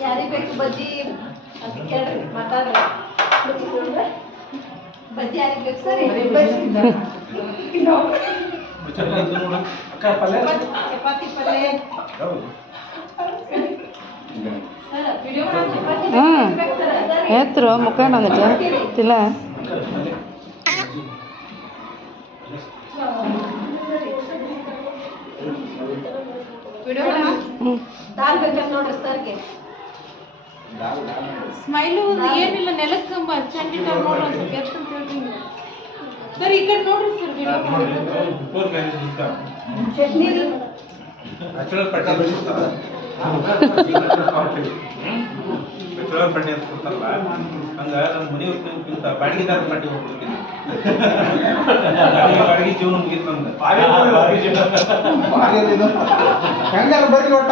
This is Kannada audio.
ಯಾರಿಗೆ ಬೇಕು ಬಜ್ಜಿ ಅಂತ ಕೇಳ್ರಿ ಮಾತಾಡ್ರಿ ಬಜ್ಜಿ ಯಾರಿಗೆ ಬೇಕು ಸರಿ ಚಪಾತಿ ಪಲ್ಯ ಎತ್ತರು ಮುಖ ನಂದಿಲ್ಲ ತಿಲ್ಲ ದಾಲ್ ಬೇಕಂತ ನೋಡ್ರಿ ಸರ್ಗೆ ಸ್ಮೈಲು ಏನಿಲ್ಲ ನೆಲಕ್ಕೆ ಚಂಡಿಟ್ಟ ನೋಡ್ರಿ ಒಂದು ಸ್ವಲ್ಪ ಎಷ್ಟು ಅಂತ ಹೇಳ್ರಿ ಸರ್ ಈ ಕಡೆ ನೋಡ್ರಿ ಸರ್ ಚಟ್ನಿ ಪಟ್ಟಿ ಅಂತ ಕೊಡ್ತಾರಲ್ಲ ಹಂಗ ನಮ್ಮ ಮನೆಯವ್ರ ಬಾಡಿಗೆದಾರ ಪಟ್ಟಿ ಹೋಗ್ಬಿಡ್ತೀನಿ ಬಾಡಿಗೆ ಜೀವನ ಮುಗಿತು ನಮ್ದು